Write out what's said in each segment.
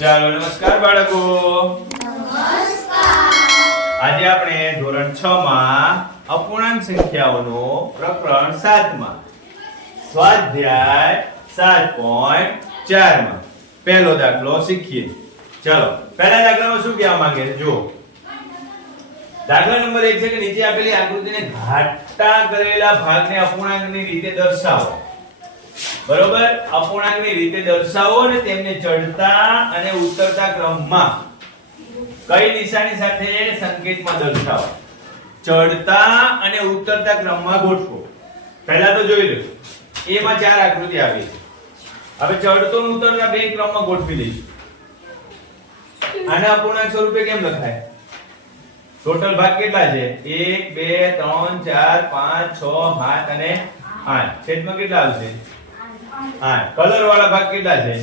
ચાલો નમસ્કાર બાળકો. નમસ્કાર. આજે આપણે ધોરણ 6 માં અપૂર્ણાંક સંખ્યાઓનો પ્રકરણ 7 માં સ્વાધ્યાય 7.4 માં પહેલો દાખલો શીખીએ. ચાલો પહેલા દાખલામાં શું કહેવા માંગે છે જુઓ. દાખલા નંબર 1 છે કે નીચે આપેલી આકૃતિને ઘાટા કરેલા ભાગને અપૂર્ણાંકની રીતે દર્શાવો. બરોબર, અપૂર્ણાંકની રીતે દર્શાવો અને તેમને ચડતા અને ઉતરતા ક્રમમાં કઈ નિશાની સાથે સંકેતમાં દર્શાવો. ચડતા અને ઉતરતા ક્રમમાં ગોઠવો. પહેલા તો જોઈ લો, A માં 4 આકૃતિ આપી છે. હવે ચડતો અને ઉતરતા બે ક્રમમાં ગોઠવી દઈશું. આના અપૂર્ણાંક સ્વરૂપે કેમ લખાય? ટોટલ ભાગ કેટલા છે? 1 2 3 4 5 6 7 અને 8. છેદમાં કેટલા આવશે? 8. કલર વાળા ભાગ કેટલા છે?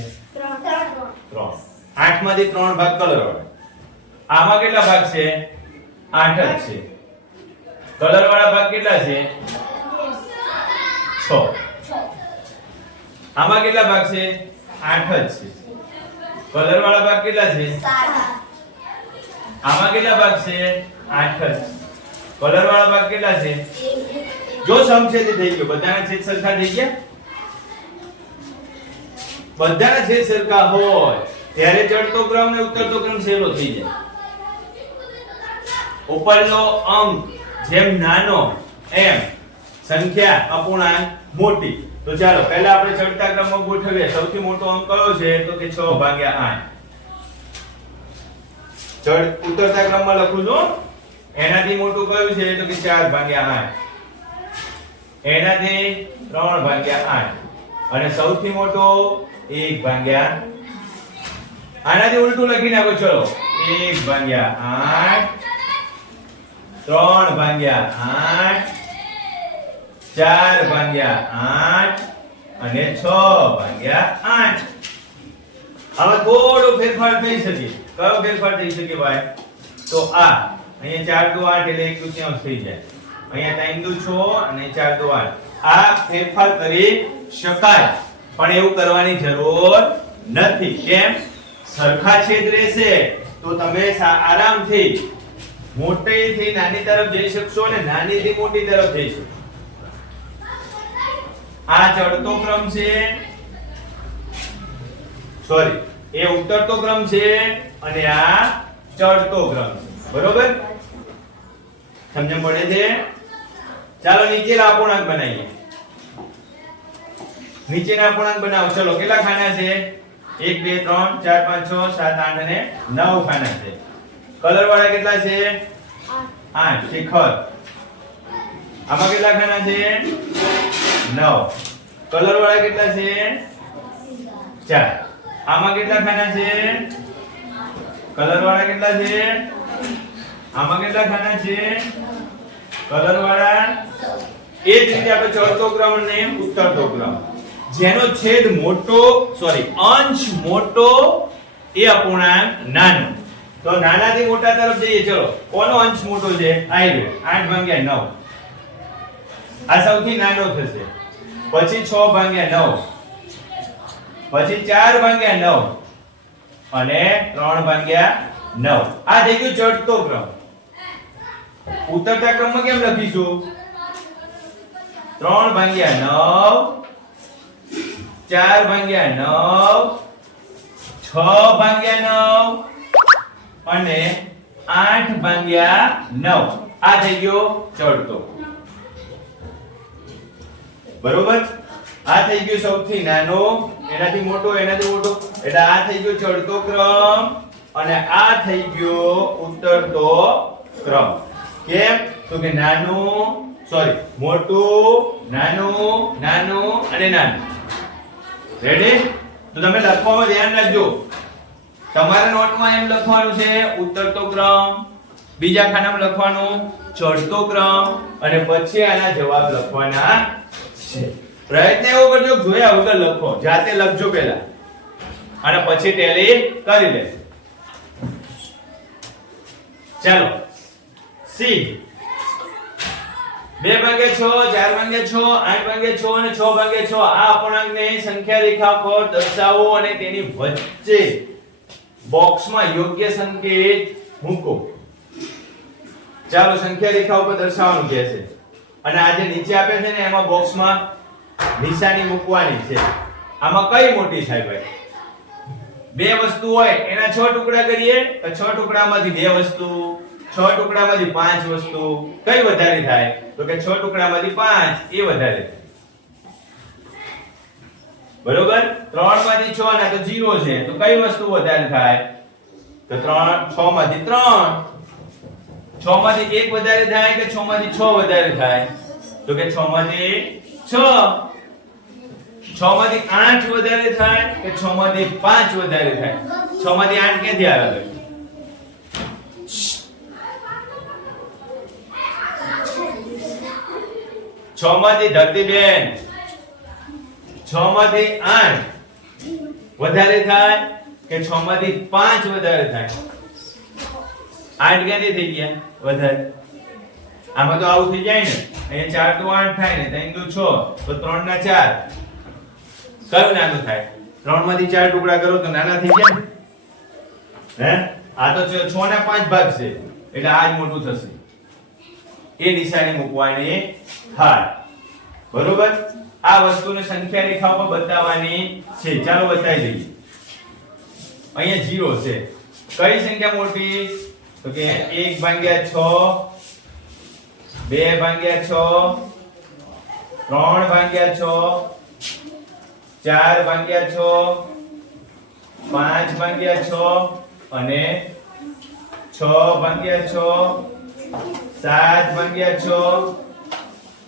3. 8 માંથી 3 ભાગ કલર વાળા. આમાં કેટલા ભાગ છે? 8 જ છે. કલર વાળા ભાગ કેટલા છે? 6. આમાં કેટલા ભાગ છે? 8 જ છે. કલર વાળા ભાગ કેટલા છે? 7. આમાં કેટલા ભાગ છે? 8 જ. કલર વાળા ભાગ કેટલા છે? જો સમછેદી થઈ ગયો, બધાના છેદ સરખા થઈ ગયા. બધાના છેદ સરખા હોય ત્યારે ચડતો ક્રમ ને ઉતરતો ક્રમ સહેલો થઈ જાય. ઉપરનો અંક જેમ નાનો એમ સંખ્યા અપૂર્ણાંક મોટી. તો ચાલો પહેલા આપણે ચડતા ક્રમમાં ગોઠવીએ. સૌથી મોટો અંક કયો છે? તો કે 6/8. ઉતરતા ક્રમમાં લખું છું. એનાથી મોટું કયું છે? તો કે 4/8. એનાથી 3/8 અને સૌથી મોટો 1/8. આનાથી ઉલટું લખી નાખો. ચલો 1/8 3/8 4/8 અને 6/8. આમાં થોડો ફેરફાર થઈ શકે. કયો ફેરફાર થઈ શકે ભાઈ? તો આ અહીંયા 4 × 8 એટલે 1/3 થઈ જાય. અહીંયા 3 × 6 અને 4 × 8. આ ફેરફાર કરી શકાય, પણ એવું કરવાની જરૂર નથી. કેમ? સરખા છેદ રહેશે તો તમે આરામથી મોટીથી નાની તરફ જઈ શકશો અને નાનીથી મોટી તરફ જઈ શકશો. આ ચડતો ક્રમ છે, સોરી એ ઉતરતો ક્રમ છે અને આ ચડતો ક્રમ છે. બરોબર? સમજણ પડે છે? ચાલો નીચેના અપૂર્ણાંક બનાવીએ. નીચેના અપૂર્ણાંક બનાવો. ચલો કેટલા ખાના છે? 1 2 3 4 5 6 7 8 અને 9 ખાના છે. કલર વાળા કેટલા છે? 8. શિખર. આમાં કેટલા ખાના છે? 9. કલર વાળા કેટલા છે? 4. આમાં કેટલા ખાના છે? કલર વાળા કેટલા છે? આમાં કેટલા ખાના છે? કલર વાળા. એ જ રીતે આપણે ચડતો ક્રમ અને ઉતરતો ક્રમ. જેનો છેદ મોટો, સોરી અંશ મોટો એ અપૂર્ણાંક નાનો. તો નાનાથી મોટા તરફ જઈએ. ચલો કોનો અંશ મોટો છે? આ 8/9. આ સૌથી નાનો થશે. પછી 6/9, પછી 4/9 અને 3/9. આ થઈ ગયો ચડતો ક્રમ. ઉતરતા ક્રમમાં કેમ લખીશું? 3/9 4/9 6/9 અને 8/9. આ થઈ ગયો ચડતો. બરોબર? આ થઈ ગયો સૌથી નાનો, એનાથી મોટો, એનાથી મોટો, એટલે આ થઈ ગયો ચડતો ક્રમ અને આ થઈ ગયો ઉતરતો ક્રમ. કેમ? તો કે નાનું, સોરી મોટું, નાનું, નાનું અને નાનું. રેડી? તો તમે લખવામાં ધ્યાન રાખજો. તમારા નોટમાં એમ લખવાનું છે ઉતરતો ક્રમ, બીજા ખાનામાં લખવાનું ચડતો ક્રમ અને પછી આના જવાબ લખવાના છે. પ્રયત્ન એવો કરજો જોયા વગર લખો. જાતે લખજો પહેલા અને પછી ટેલી કરી લેજો. ચાલો સી 2/6 4/6 8/6 અને 6/6 આ અપૂર્ણાંકને સંખ્યા રેખા પર દર્શાવો અને તેની વચ્ચે બોક્સમાં યોગ્ય સંકેત મૂકો. ચાલો સંખ્યા રેખા ઉપર દર્શાવવાનું કહે છે અને આ જે નીચે આપે છે ને એમાં બોક્સમાં નિશાની મૂકવાની છે. આમાં કઈ મોટી થાય ભાઈ? બે વસ્તુ હોય એના 6 ટુકડા કરીએ તો 6 ટુકડામાંથી બે વસ્તુ, 6 ટુકડામાંથી 5 વસ્તુ, કઈ વધારે થાય? તો કે 6 ટુકડામાંથી 5 એ વધારે થાય. બરોબર? 3 માંથી 6 ના તો 0 છે તો કઈ વસ્તુ વધારે થાય? તો 6 માંથી 3. 6 માંથી 1 વધારે થાય કે 6 માંથી 6 વધારે થાય? તો કે 6 માંથી 6. 6 માંથી 8 વધારે થાય કે 6 માંથી 5 વધારે થાય? 6 માંથી 8 ક્યાંથી આવે? 6 માંથી ધરતીબેન 6 માંથી 8 વધારે થાય કે 6 માંથી 5 વધારે થાય? 8 ક્યાંથી થઈ ગયા વધારે? આમાં તો આવું થઈ જાય ને, અહીંયા 4 તો 8 થાય ને, 3 તો 6 તો 3 ના 4 કયું નાનું થાય? 3 માંથી 4 ટુકડા કરો તો નાના થઈ જાય ને? હે? આ તો 6 ના 5 ભાગ છે એટલે આ જ મોટું થશે. એ નિશાની મૂકવાની થાય. બરોબર? આ વસ્તુને સંખ્યા રેખા ઉપર બતાવવાની છે. ચાલો બતાવી દઈએ. અહીંયા 0 છે. કઈ સંખ્યા મોટી? તો કે 1/6, 2/6, 3/6, 4/6, 5/6 અને 6/6, 7/6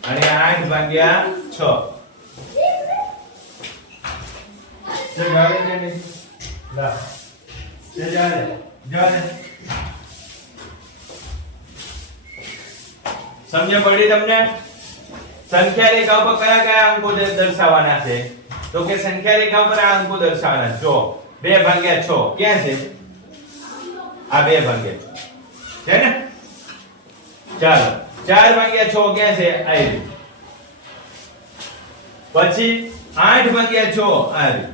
અને 8/6. જગાડે ને લા જગાડે સમજ પડી તમને? સંખ્યા રેખા ઉપર કયા કયા અંકો દર્શાવવાના છે? તો કે સંખ્યા રેખા ઉપર આ અંકો દર્શાવવાના. જો 2/6 ક્યાં છે? આ 2/6 છે ને? ચાલો 4/6 ક્યાં છે? આ રહ્યું. પછી 8/6 આ રહ્યું.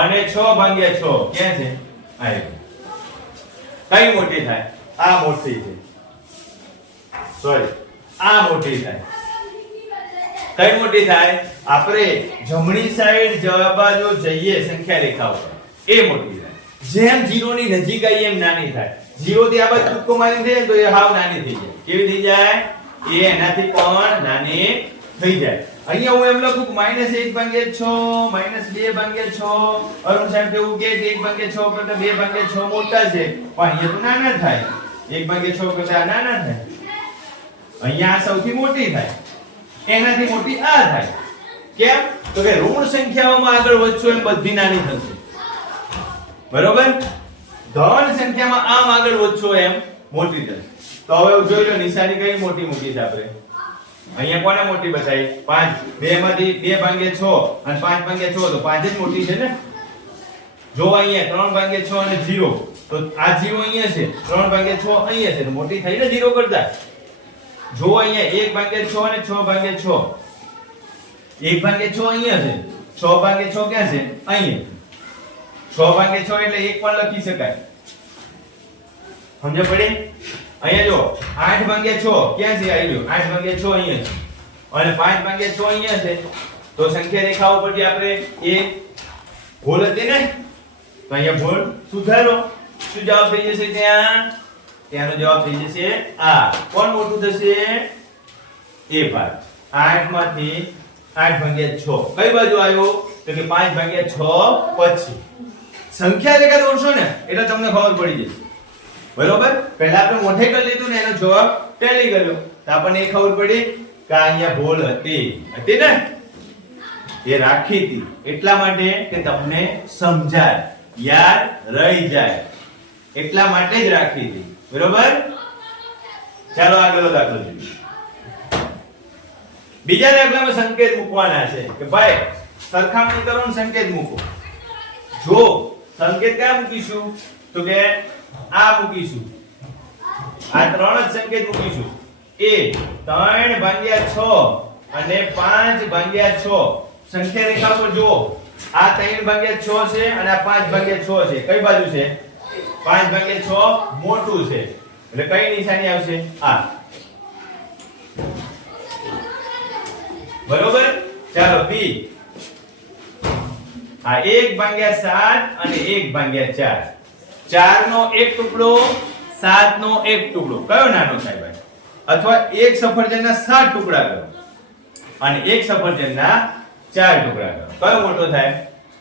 અને 6/6 ક્યાં છે? આ રહ્યું. કઈ મોટી થાય? આ મોટી છે. સોરી, આ મોટી થાય. કઈ મોટી થાય? આપણે જમણી સાઈડ બાજુ જઈએ સંખ્યા રેખા ઉપર એ મોટી થાય. જેમ 0 ની નજીક આવીએ એમ નાની થાય. 0 થી આ બાજુ કૂદકો મારી દે તો એ હાવ નાની થઈ જાય. કેવી થઈ જાય? એ એનાથી પણ નાની થઈ જાય. અહીંયા હું એમ લખું કે -1/6 -2/6. અરુણ સાહેબ કેવું કે 1/6 કરતા 2/6 મોટા છે, પણ અહીંયા તો નાના થાય. 1/6 કરતા નાના થાય. અહીંયા આ સૌથી મોટી થાય. એનાથી મોટી આ થાય. કેમ? તો કે ઋણ સંખ્યાઓમાં આગળ વધશો એમ બધી નાની થશે. બરોબર? ધન સંખ્યામાં આમ આગળ વધશો એમ મોટી થશે. તો હવે જોઈ લો નિશાની કઈ મોટી મૂકી છે આપણે. અહીંયા કોને મોટી બતાવી? 5. 2 માંથી 2/6 અને 5/6 તો 5 જ મોટી છે ને? જો અહીંયા 3/6 અને 0 તો આ 0 અહીંયા છે, 3/6 અહીંયા છે તો મોટી થઈ ને 0 કરતા. જો અહીંયા 1/6 અને 6/6. 1/6 અહીંયા છે, 6/6 ક્યાં છે? અહીંયા. 6/6 એટલે 1 પણ લખી શકાય. સમજ પડી? અહીંયા જો 8/6 ક્યાં છે? આવી ગયો 8/6 અહીંયા છે અને 5/6 અહીંયા છે. તો સંખ્યા રેખા ઉપરથી આપણે એ ભૂલ હતી ને, તો અહીંયા ભૂલ સુધારો. શું જવાબ થઈ જશે ત્યાં? ત્યાંનો જવાબ થઈ જશે આ. કોણ મોટું થશે? એ ભાગ. 8 માંથી 8/6 કઈ બાજુ આવ્યો? તો કે 5/6 પછી. સંખ્યા રેખા દોરશો ને એટલે તમને ખબર પડી જશે. બરોબર? પહેલા આપણે મોઢે કરી લીધું ને એનો જવાબ ટેલી કર્યો તો આપણને એ ખબર પડી કે અહીંયા ભૂલ હતી. હતી ને? એ રાખી હતી એટલા માટે કે તમને સમજાય, યાદ રહી જાય એટલા માટે જ રાખી હતી. બરોબર? ચાલો આગળનો દાખલો જોઈએ. બીજા દાખલામાં સંકેત મૂકવાના છે કે ભાઈ સરખામણી કરો ને સંકેત મૂકો. જો સંકેત ક્યાં મૂકીશું? તો કે આ મૂકીશું. આ ત્રણ જ સંકેત મૂકીશું. એ 3/6 અને 5/6 સંખ્યા રેખા પર જુઓ. આ 3 ભાગ્યા 6 છે અને આ 5 ભાગ્યા 6 છે. કઈ બાજુ છે? 5 ભાગ્યા 6 મોટું છે. એટલે કઈ નિશાની આવશે? આ. બરોબર? ચાલો B. આ 1 ભાગ્યા 7 અને 1 ભાગ્યા 4. 4 નો એક ટુકડો, 7 નો એક ટુકડો. કયો નાનો થાય ભાઈ? અથવા એક સફરજનના 7 ટુકડા કરો અને એક સફરજનના 4 ટુકડા કરો. કયો મોટો થાય?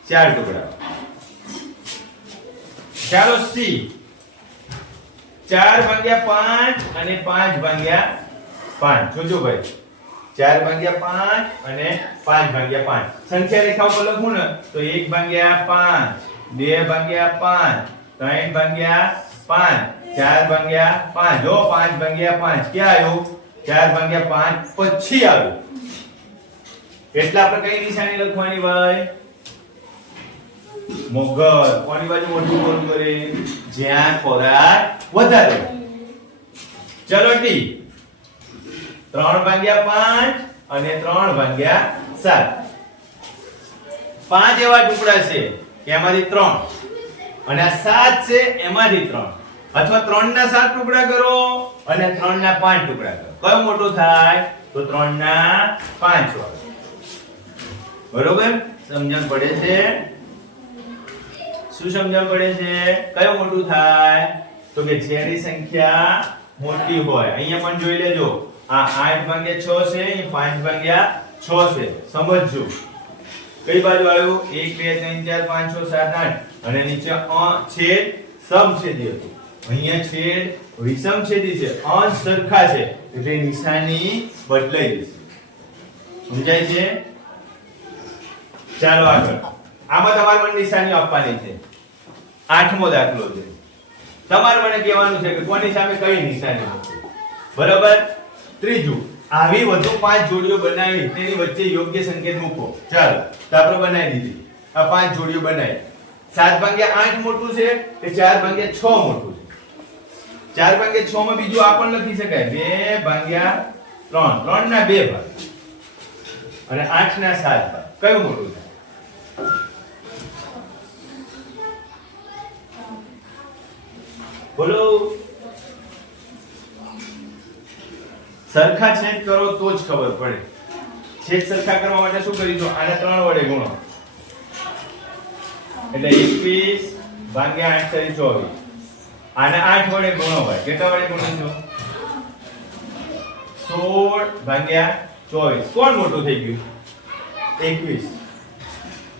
4 ટુકડા. ચાલો C. 4 ભાગ્યા 5 અને 5 ભાગ્યા 5. જોજો ભાઈ, 4 ભાગ્યા 5 અને 5 ભાગ્યા 5. સંખ્યા રેખા ઉપર લખું ને તો 1 ભાગ્યા 5, 2 ભાગ્યા 5, 3 ભાગ્યા 5, 4 ભાગ્યા 5. જો 5 ભાગ્યા 5 ક્યાં આવ્યું? 4 ભાગ્યા 5 પછી આવ્યું. એટલે આપણે કઈ નિશાની લખવાની ભાઈ? મોગર. કોની બાજુ મોટું મોટું કરે? જ્યાં ખોરાક વધારે. ચલો D. 3 ભાગ્યા 5 અને 3 ભાગ્યા 7. 5 એવા ટુકડા છે એમાંથી 3 અને આ 7 છે એમાંથી 3. અથવા 3 ના 7 ટુકડા કરો અને 3 ના 5 ટુકડા કરો. કયો મોટો થાય? તો 3 ના 5 વાળો. બરોબર? સમજણ પડે છે? શું સમજણ પડે છે? કયો મોટું થાય? તો કે જેની સંખ્યા મોટી હોય. અહીંયા પણ જોઈ લેજો. આ 8 ભાગ્યા 6 છે, અહીં 5 ભાગ્યા 6 છે. સમજજો. કઈ બાજુ આવ્યું? 1 2 3 4 5 6 7 8 અને નીચે છેદ સમછેદી હતું. અહીંયા છેદ વિષમછેદી છે. અંશ સરખા છે એટલે નિશાની બદલાઈ જશે. સમજાય છે? ચાલો આગળ. આમાં તમારે મને નિશાની આપવાની છે. 8મો દાખલો છે. તમારે મને કહેવાનું છે કે કોની સામે કઈ નિશાની મૂકવી. બરાબર? ત્રીજું, આવી વધુ 5 જોડીઓ બનાવી તેની વચ્ચે યોગ્ય સંકેત મૂકો. ચાલો તો આપણે બનાવી દીધી. આ 5 જોડીઓ બનાવી. 7 ભાગ્યા 8 મોટું છે કે 4 ભાગ્યા 6 મોટું છે? 4 ભાગ્યા 6 માં બીજું આ પણ લખી શકાય. 2 ભાગ્યા 3. 3 ના 2 ભાગ અને 8 ના 7 ભાગ. કયું મોટું થાય? બોલો. સરખા છેદ કરો તો જ ખબર પડે. છેદ સરખા કરવા માટે શું કરીશું? આને 3 વડે ગુણો એટલે 21 ભાગ્યા 8 = 24. આને 8 વડે ગુણો ભાઈ. કેટલા વડે ગુણીશું? 16 ભાગ્યા 24. કોણ મોટું થઈ ગયું? 21.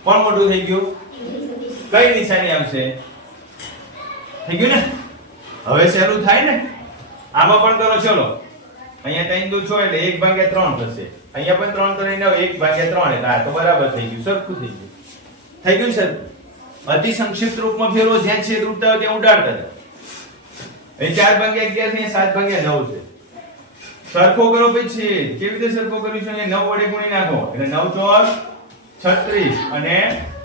કોણ મોટું થઈ ગયું? કઈ નિશાની આવશે? થઈ ગયું ને? હવે શરૂ થાય ને? આમાં પણ કરો. ચલો અહીંયા 3 દુ 6 એટલે 1 ભાગ્યા 3 થશે. અહીંયા પણ 3 3 9 1 ભાગ્યા 3 એટલે આ તો બરાબર થઈ ગયું. સરખું થઈ ગયું. થઈ ગયું સર? અતિ સંક્ષિપ્ત રૂપમાં ફેરવો. જ્યાં છેદ ઉડતા હોય ત્યાં ઉડાડતા જાઓ. અહીં 4 ભાગ્યા 11 થી 7 ભાગ્યા 9 છે. સરખો કરો પછી. કેવી રીતે સરખો કર્યું છે? 9 વડે ગુણી નાખો એટલે 9 ચોક 36 અને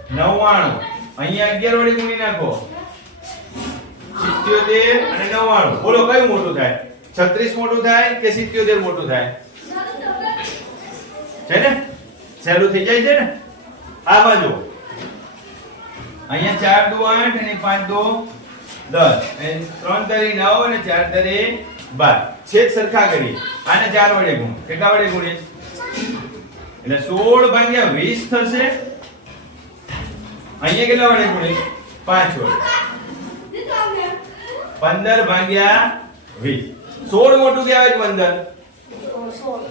99. અહીંયા 11 વડે ગુણી નાખો 77 અને 99. બોલો કયું મોટું થાય? 36 મોટું થાય કે 77 મોટું થાય? છે ને? સહેલું થઈ જાય છે ને? આ બાજુ અહીંયા 4 દુ 8 અને 5 દુ 10 અને 3 તરી 9 અને 4 તરી 12. છેદ સરખા કરી. આને 4 વડે ગુણ. કેટલા વડે ગુણીશ? એટલે 16 ભાગ્યા 20 થશે. અહીંયા કેટલા વડે ગુણીશ? 5 વડે. 15 ભાગ્યા 20. 16 મોટું કહેવાય કે 15?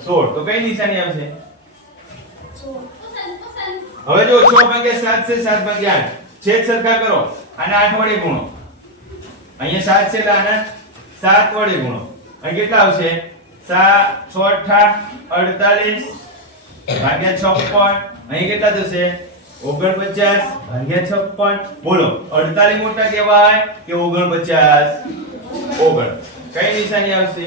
16. તો કઈ નિશાની આવશે? હવે જો 6 ભાગ્યા 7 છે, 7 ભાગ્યા 8. છેદ સરખા કરો. આને 8 વડે ગુણો. અહીંયા 7 છે એટલે આને 7 વડે ગુણો. અહીં કેટલા આવશે? 7 6 48 ભાગ્યા 56. અહીં કેટલા થશે? 49 ભાગ્યા 56. બોલો 48 મોટા કહેવાય કે 49? 49. કઈ નિશાની આવશે?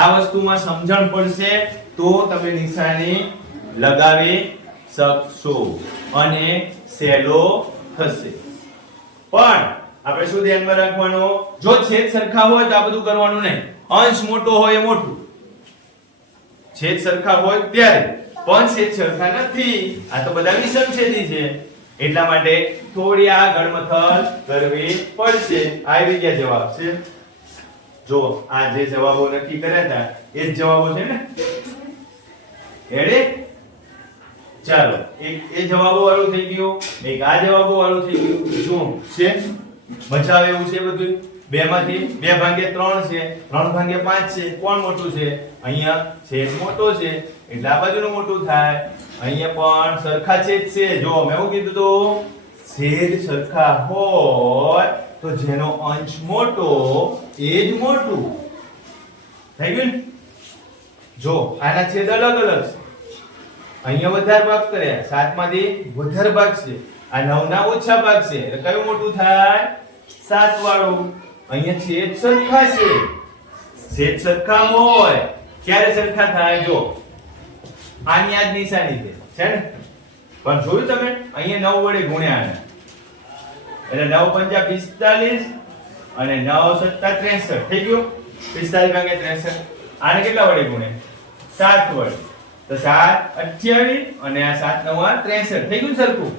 આ વસ્તુમાં સમજણ પડશે તો તમે નિશાની લગાવી શકશો અને સહેલો થશે. પણ આપણે શું ધ્યાનમાં રાખવાનું? જો છેદ સરખા હોય તો આ બધું કરવાનું નહીં. અંશ મોટો હોય એ મોટું. છેદ સરખા હોય ત્યારે. પણ છેદ સરખા નથી. આ તો બધા વિષમછેદી છે, એટલા માટે થોડી આ ગણમથલ કરવી પડશે. આવી ગયા જવાબ છે. જો આ જે જવાબો નક્કી કર્યા હતા એ જ જવાબો છે ને. રેડી? ચાલો, એક એ જવાબો વાળું થઈ ગયું, એક આ જવાબો વાળું થઈ ગયું. શું છે? મજા આવે એવું છે બધું. 2 માંથી 2 ભાગ્યા 3 છે, 3 ભાગ્યા 5 છે. કોણ મોટું છે? અહીંયા છેદ મોટો છે એટલે આ બાજુનું મોટું થાય. અહીંયા પણ સરખા છેદ છે. જો મેં એવું કીધું તો છેદ સરખા હોય તો જેનો અંશ મોટો એ જ મોટું થઈ ગયું ને? જો આના છેદ અલગ અલગ છે. અહીંયા વધારે ભાગ કર્યા, 7 માંથી વધારે ભાગ છે, આ 9 ના ઓછા ભાગ છે એટલે કયું મોટું થાય? 7 વાળું. અહીંયા છેદ સરખા છે. છેદ સરખા હોય ક્યારે સરખા થાય? જો આની આ જ નિશાની છે ને? પણ જોયું તમે અહીંયા 9 વડે ગુણ્યા આને એટલે 9 પંચા 45 અને 9 સત્તા 63 થઈ ગયું. 45 ભાગ્યા 63. આને કેટલા વડે ગુણે? 7 વડે. તો 7 28 અને આ 7 9 63 થઈ ગયું સરખું.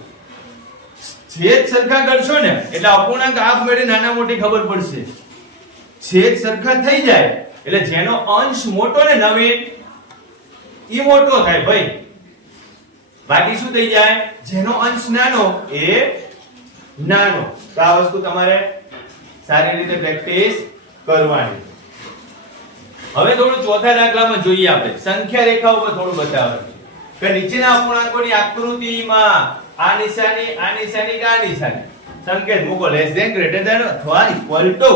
છેદ સરખા કરશો ને એટલે અપૂર્ણાંક આપમેળે નાના મોટી ખબર પડશે. છેદ સરખા થઈ જાય એટલે જેનો અંશ મોટો ને નવીન ઈ મોટો થાય ભાઈ. બાકી શું થઈ જાય? જેનો અંશ નાનો એ નાનો. તો આ વસ્તુ તમારે સારી રીતે પ્રેક્ટિસ કરવાની. હવે થોડું ચોથા દાખલામાં જોઈએ આપણે. સંખ્યા રેખા ઉપર થોડું બતાવવાનું છે કે નીચેના અપૂર્ણાંકોની આકૃતિમાં આ નિશાની કે આ નિશાની સંકેત મૂકો લેસ ધેન ગ્રેટર ધેન અથવા ઇક્વલ ટુ.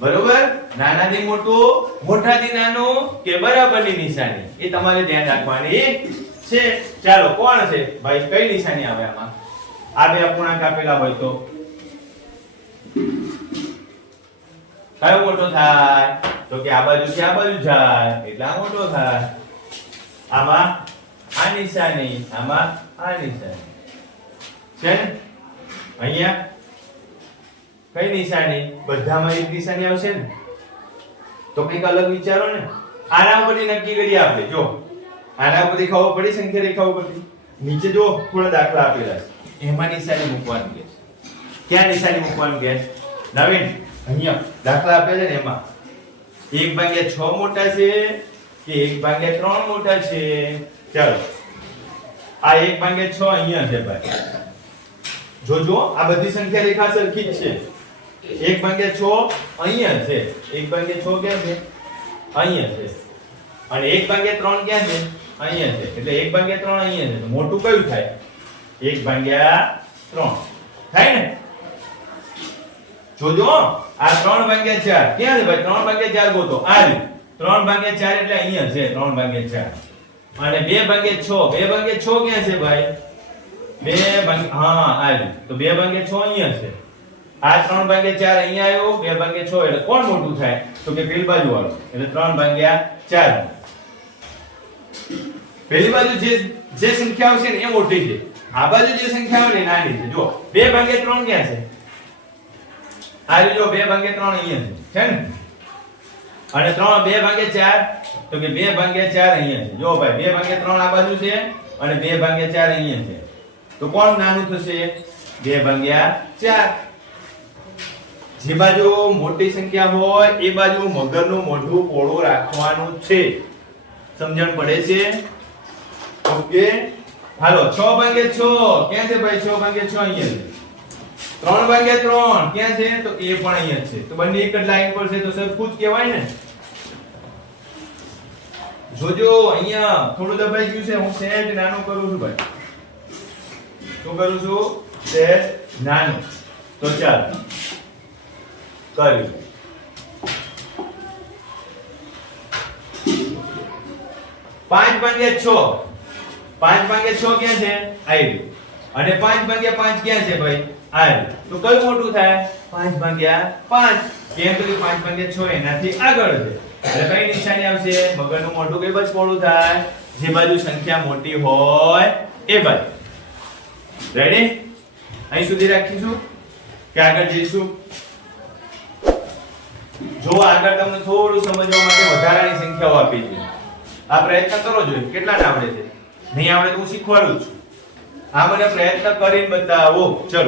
બરોબર? નાનાથી મોટું, મોટાથી નાનું કે બરાબરની નિશાની એ તમારે ધ્યાન રાખવાની છે. ચાલો કોણ છે ભાઈ? કઈ નિશાની આવે આમાં? આ બે અપૂર્ણાંક આપેલા હોય તો કયો મોટો થાય? તો કે આ બાજુથી આ બાજુ જાય એટલે આ મોટો થાય. આમાં આ નિશાની, આમાં આ નિશાની છે ને? અહીંયા કઈ નિશાની? બધામાં એક નિશાની આવશે ને? તો કંઈક અલગ વિચારો ને. આના ઉપરથી નક્કી કરીએ આપણે. જો આના ઉપરથી ખબર પડી સંખ્યા રેખા ઉપરથી. નીચે જો થોડા દાખલા આપેલા છે એમાં નિશાની મૂકવાનું છે. ક્યાં નિશાની મૂકવાનું છે? નવીન અહીંયા દાખલા આપેલા છે ને એમાં 1/6 મોટા છે કે 1/3 મોટા છે? ચાલો આ 1/6 અહીંયા છે ભાઈ. જોજો આ બધી સંખ્યા રેખા સરખી જ છે. 1/6 અહીંયા છે, 1/6 ક્યાં છે? અહીંયા છે. અને 1/3 ક્યાં છે? અહીંયા છે. એટલે 1/3 અહીંયા છે. તો મોટું કયું થાય? 1/3 થાય ને? જોજો આ 3/4 ક્યાં છે ભાઈ? 3/4 ગોતો. આ 3/4 એટલે અહીંયા છે 3/4. અને 2/6 ક્યાં છે ભાઈ? 2 હા આ તો 2/6 અહીંયા છે. આ 3/4 અહીંયા આવ્યો, 2/6 એટલે કોણ મોટું થાય? તો કે પેલી બાજુ વાળું એટલે 3/4. પેલી બાજુ જે સંખ્યા આવશે ને એ મોટી છે, આ બાજુ જે સંખ્યા આવે ને નાની છે. જો 2/3 ક્યાં છે? આ જો 2/3 અહીંયા છે ને? અને 2/4 તો કે 2/4 અહીંયા છે. જો ભાઈ 2/3 આ બાજુ છે અને 2/4 અહીંયા છે. તો કોણ નાનું થશે? 2/4. જે બાજુ મોટી સંખ્યા હોય એ બાજુ મગરનું મોઢું પોળું રાખવાનું છે. સમજણ પડે છે? ઓકે હાલો 6/6 ક્યાં છે ભાઈ? 6/6 અહીંયા છે. 3/3 ક્યાં છે? તો એ પણ અહીંયા છે. તો બંને એક જ લાઈન પર છે તો સરખું જ કહેવાય ને. જોજો અહીંયા થોડું દબાઈ ગયું છે. હું સહેજ નાનું કરું છું ભાઈ. શું કરું છું? સહેજ નાનું. તો ચાલો કર્યું. 5/6 ક્યાં છે? આવ્યું. અને 5/5 ક્યાં છે ભાઈ? આવ્યું. તો કયું મોટું થાય? 5/5. કેમ તો કે 5/6 એનાથી આગળ છે એટલે કઈ નિશાની આવશે? મગરનું મોઢું કઈ બાજુ પોળું થાય? જે બાજુ સંખ્યા મોટી હોય એ બાજુ. રેડી? અહીં સુધી રાખીશું કે આગળ જઈશું? જો આગળ તમને થોડું સમજવા માટે વધારાની સંખ્યાઓ આપી છે. આ પ્રયત્ન કરો જોઈએ કેટલાને આવડે છે નહીં આવડે તો હું શીખવાડું છું આ મને પ્રયત્ન કરીને બતાવો ચલો